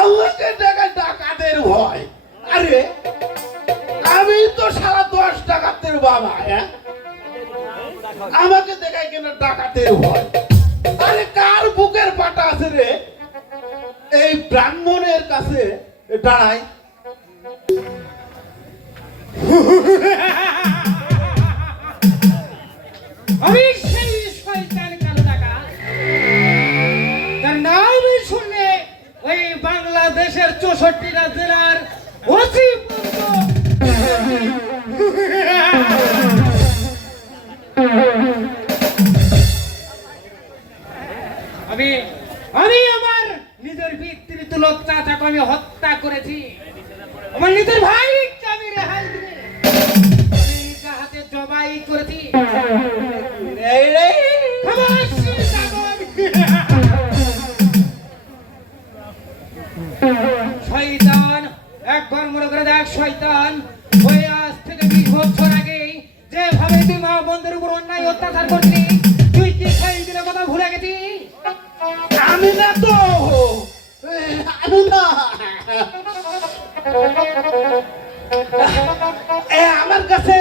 আমাকে টাকা ডাকাতের ভয়? আরে আমি তো সারা 10 ডাকাতের বাবা। আমাকে দেখায় কেন ডাকাতের ভয়? আরে কার বুকের পাটা আছে রে এই ব্রাহ্মণের কাছে দাঁড়ায়? আমি সেই শয়তান কালো ডাকাত, তার নাম শুনলে ওই বাংলাদেশের 64টা জেলার ওসি আমি আমি আমার নিজের পিতৃতুল্য চাচাকে আমি হত্যা করেছি। আমার নিজের ভাইকে আমি রেহাই দিই, আমি হাতে জবাই করেছি। শয়তান, একবার মনে করে দেখ শয়তান, ওই আজ থেকে 20 বছর আগে যেভাবে তুই মা বন্ধুর উপর অন্যায় অত্যাচার করছিলি, তুই কি সেই দিনের কথা ভুলে গেছি? আমি না তো, আমি না। আমার কাছে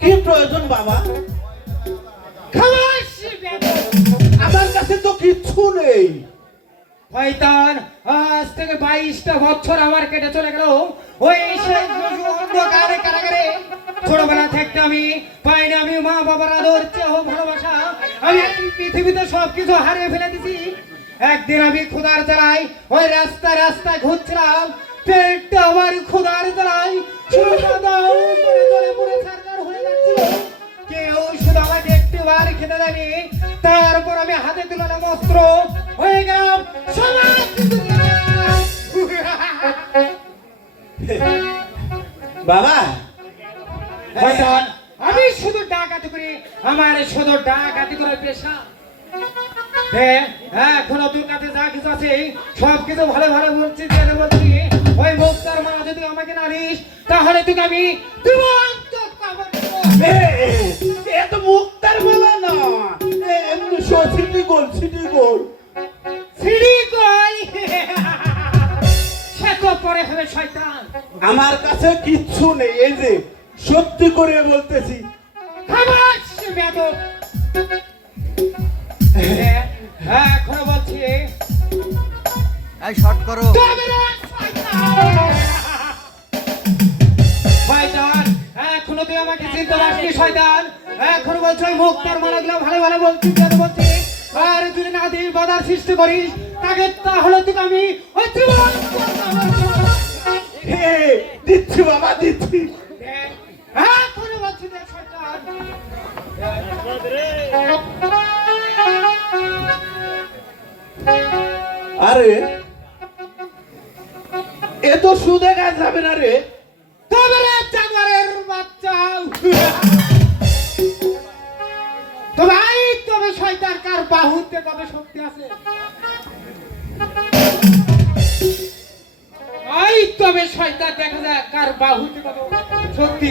কি প্রয়োজন বাবা? আমার কাছে তো কিচ্ছু নেই। শয়তান, আজ থেকে 22টা বছর আমার কেটে চলে গেল ওই সেই অন্ধকারে কারাগারে। ছোটবেলা থেকে আমি পাইনি আমি মা বাবার আদর, চেহ, ভালোবাসা। আমি পৃথিবীতে সবকিছু হারিয়ে ফেলে দিছি। একদিন আমি ক্ষুধার জ্বালায় ওই রাস্তায় রাস্তায় ঘুরছিলাম, পেটটা আমার ক্ষুধার জ্বালায় পড়ে ছাড়কার হয়ে যাচ্ছিল। কেউ শুধু আমাকে একটিবার খেতে দেয়নি। তারপর আমি হাতে তুলাম অস্ত্র, হয়ে গেলাম সমাজ। বাবা আমি শুধু ডাকাতি করি, আমার শুধু ডাকাতি করে পেশা। এখনো তোর কাছে যা কিছু আছে সব কিছু ভালো ভালো বলছি, বলছি ওই মুক্তার মা যদি আমাকে না দিস তাহলে তুই আমি এত মুক্তার মালা না, এমনি সিটি গোল, সিটি গোল, সিঁড়ি কই সে তো পরে হবে শয়তান। আমার কাছে কিচ্ছু নেই। এই যে সত্যি করে বলতেছি। খাবাস বেয়াদব, এখনো বলছি এই শর্ট করো। শয়তান, এখনো তুই আমাকে চিনতে পারছিস শয়তান? এখনো বলছো ওই মুক্তার মালাগুলো ভালো ভালো বলছি, বলছি। আর যদি না দিস বাধার সৃষ্টি করিস তাকে, তাহলে তুই আমি ওই জীবন দিচ্ছি বাবা, দিচ্ছি। এখনো বলছি যে শয়তান। আরে এ তো সুদে কাজ যাবে না রে। তবে রে জানোয়ারের বাচ্চা, তো ভাই তবে শয়তান কার বাহুতে কত শক্তি আছে? এই তবে শয়তান দেখা যায় কার বাহুতে কত শক্তি।